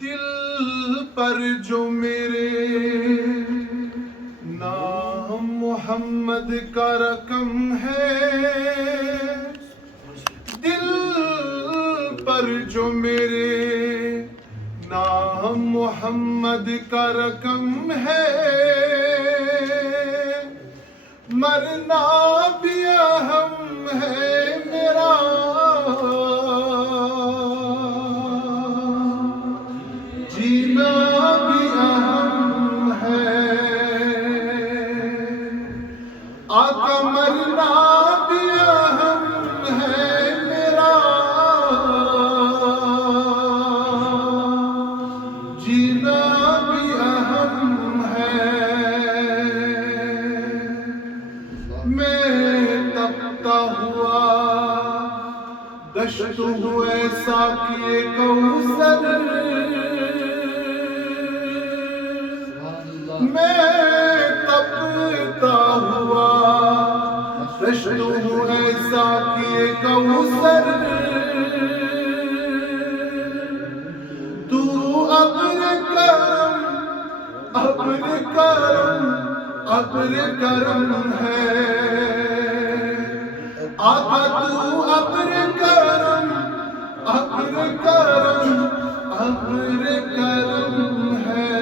दिल पर जो मेरे नाम मोहम्मद का रकम है, दिल पर जो मेरे नाम मोहम्मद का रकम है, मरना भी अहम है मेरा, जीना भी अहम है। आका मरना भी अहम है मेरा, जीना भी अहम है। मैं तपता हुआ दश्त हूँ ऐसा किए कौसर, मैं तपता हुआ दश्त हूँ ऐसा किए कौसर, तू अब्र करम अब्र करम अब्र करम है। आका तू अब्र करम अब्र करम अब्र करम है।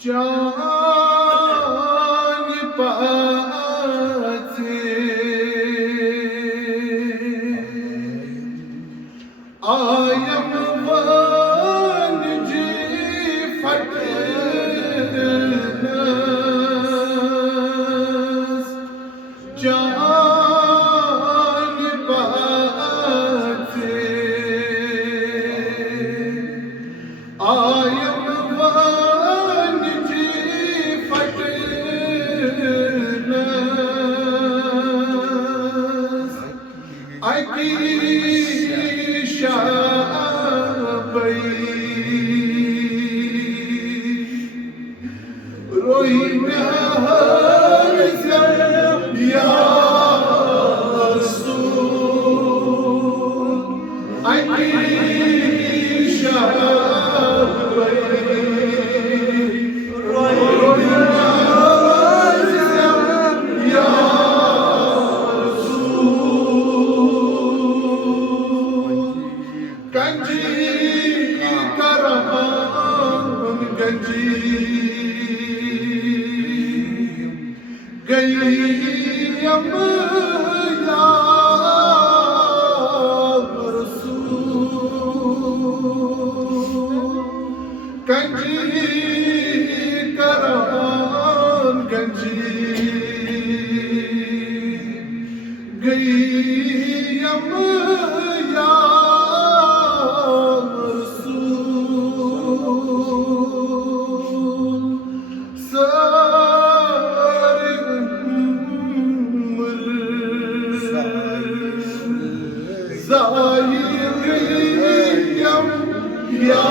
चांद पासे आयम वन जी फटनस, चांद पासे आयम वन जी फटनस, अकी रोई या रसूल, गईयम या रसूल, गंजी करान गंजी गईयम या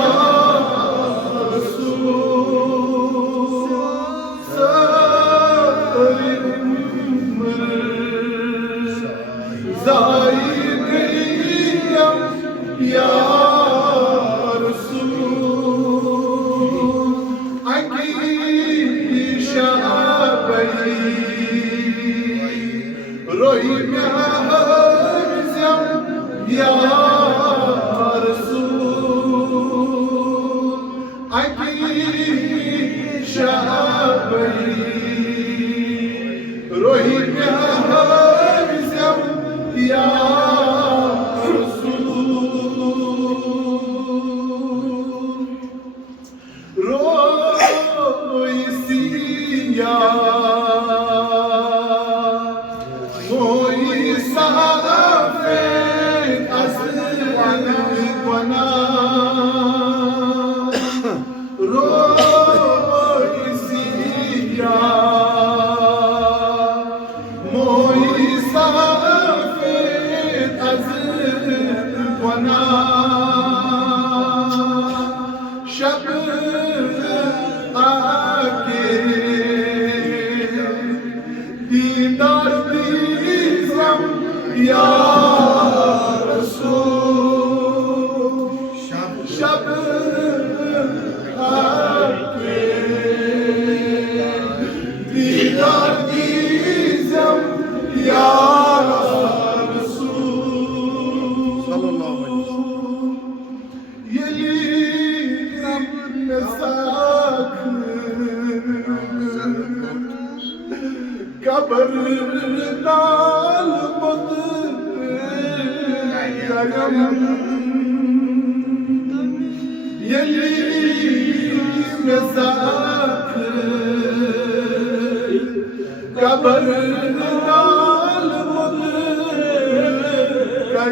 शब या रसूल शब आके दीदार कीज़म या रसूल सल्लल्लाहु अलैहि वसल्लम यली रब साख कबर नाल बुद करम यली साख कबर नाल बुद करम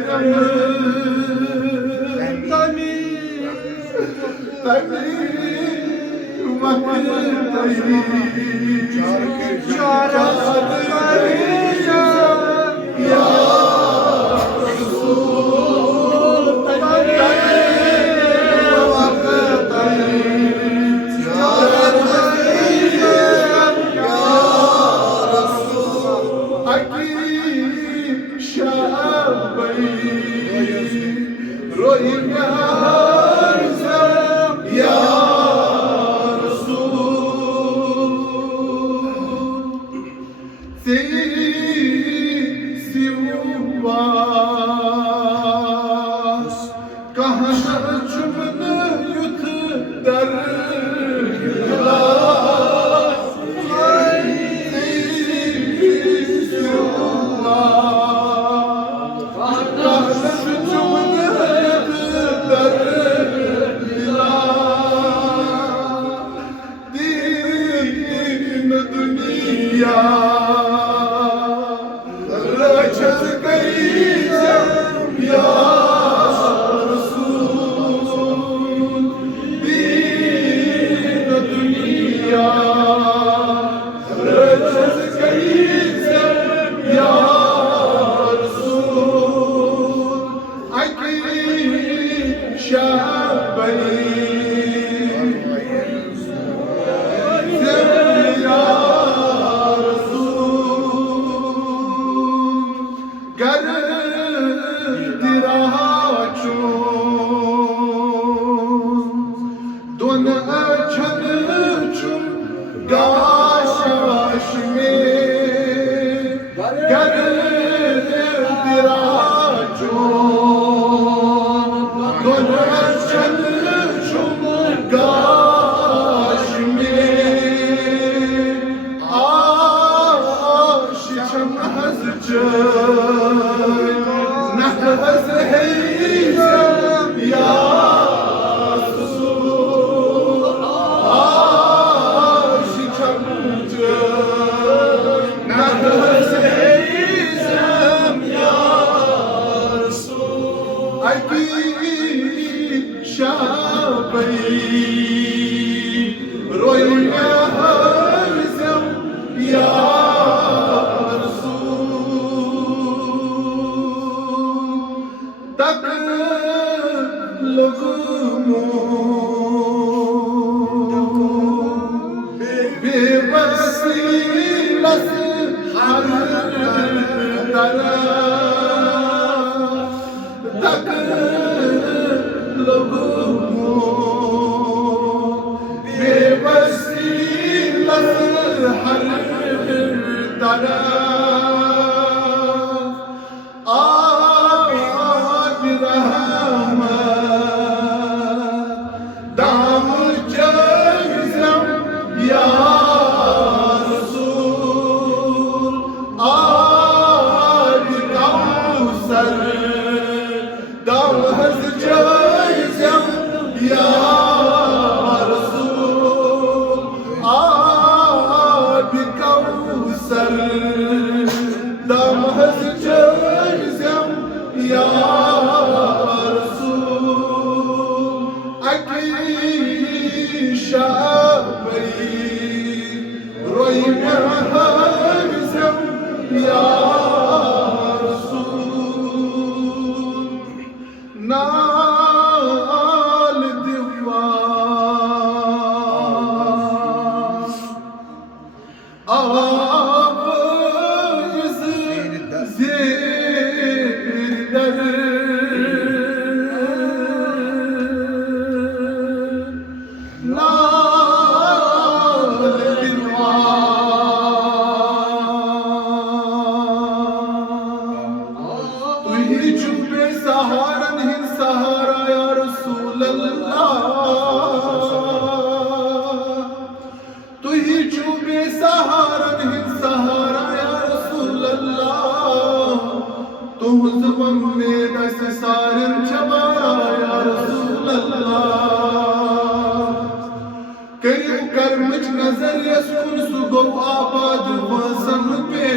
कर्मच नजर यसकुन सुगो आबाद वसन पे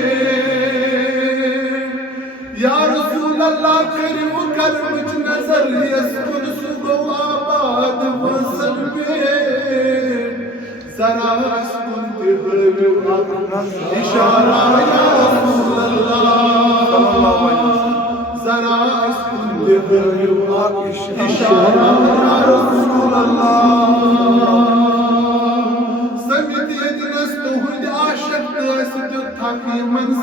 या रसूल अल्लाह करीम कर्मच नजर यसकुन सुगो आबाद वसन पे जरा यसकुन दिहड़वे इशारा या रसूल अल्लाह जरा यसकुन दिहड़वे इशारा या रसूल अल्लाह मन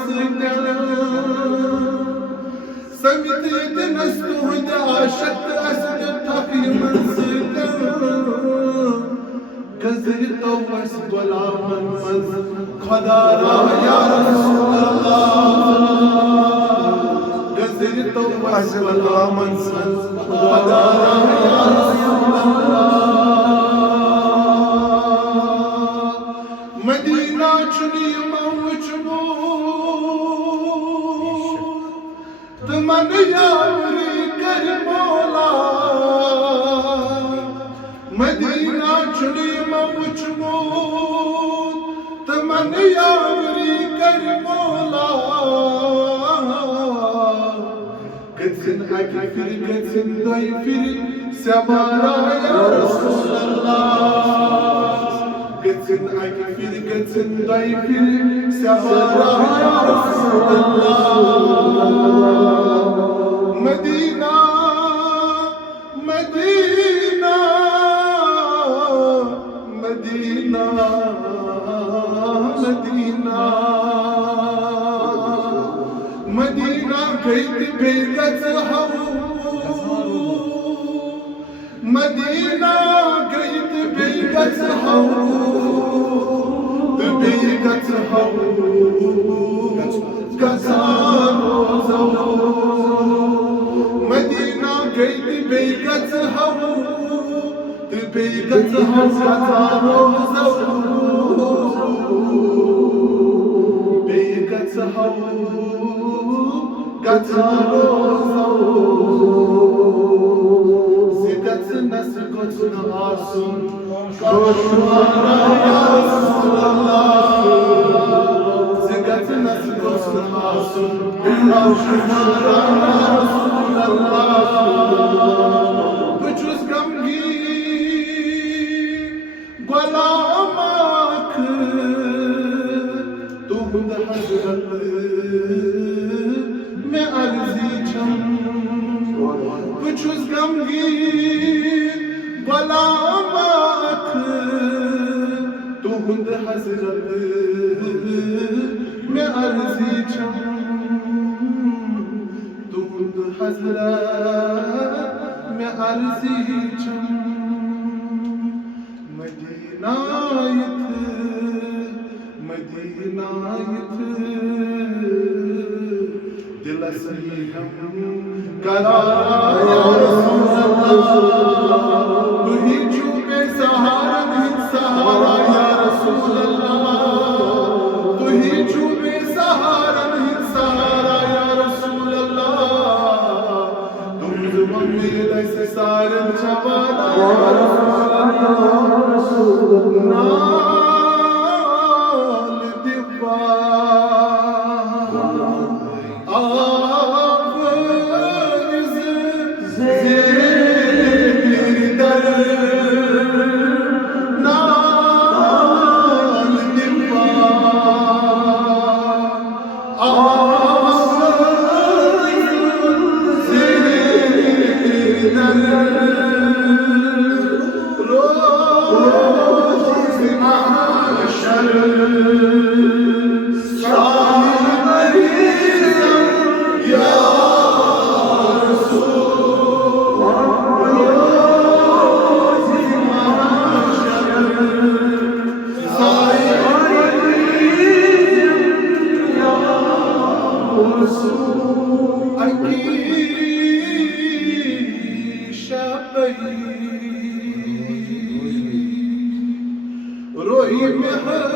समित नस्तुहद आशक्त असद तकयमन गजर तो बस गुलामन मज खुदा रा या रसूल अल्लाह गजर तो बस गुलामन मज खुदा रा या रसूल अल्लाह मदीना चुनी मन यावरी कर मौला मदीना चुनी मौचमो तमन यावरी कर मौला गथिन आगे फिर गथिन दाई फिर सबारा या रसूल अल्लाह गथिन आगे फिर गथिन दाई फिर सबारा या रसूल अल्लाह मदीना मदीना मदीना मदीना मदीना गईत बेगत हूँ मदीना गईत बेगत हूँ बेगत हूँ गजारो मदीना गईत बेगत हूँ बेगत हूँ गजारो बेगत हूँ गजारो जिगत नस कुछ आसुन कोशवारा या रसूल अल्लाह जिगत नस कुछ आसुन कोशवारा या रसूल अल्लाह बचुस गमगीन गुलाम आँख तुहद हजरत में अर्जी छम बचुस गमगीन गुलाम आँख तुहद हजरत में अर्जी छम तुहद हजरत में अर्जी छम मदीनायत मदीनायत दिल से हम करारा या रसूल अल्लाह तू ही चूबे सहारा नहीं सहारा या रसूल अल्लाह तू ही चूबे सहारा नहीं सहारा या रसूल अल्लाह तुम जुबान में ऐसे सारे चवाला या रसूल अल्लाह रोही में हम